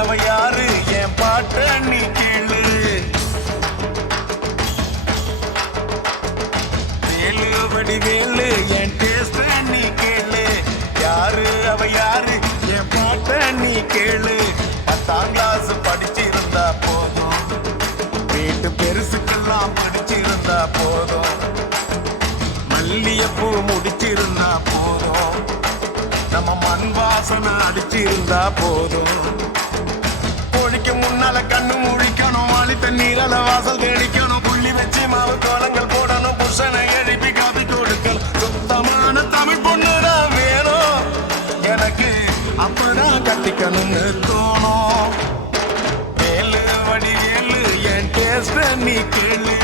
அவ யாரு? என் பாட்ட நீ கேளு. வேலு படி வேலு என் டேஸ்ட் நீ கேளு. யாரு அவ யாரு? என் பாட்ட நீ கேளு. பத்தாம் கிளாஸ் படிச்சிருந்தா போதும். வீட்டு பெருசுக்கெல்லாம் படிச்சிருந்தா போதும். மல்லியப்பூ முடிச்சிருந்தா போதும். நம்ம மண் வாசனை அடிச்சிருந்தா போதும். முன்னால கண்ணு முழிக்கணும் வாளி தண்ணீரால வாசல் தெளிக்கணும். புள்ளி வச்சு மாவு கோலங்கள் போடணும் புருஷனை எழுப்பி காப்பி கொடுக்கணும் சுத்தமான தமிழ் பொண்ணுதான் வேணும். எனக்கு அப்பதான் கட்டிக்கணும்னு தோணும். வேலு வடி வேலு என் டேஸ்ட் நீ கேளு.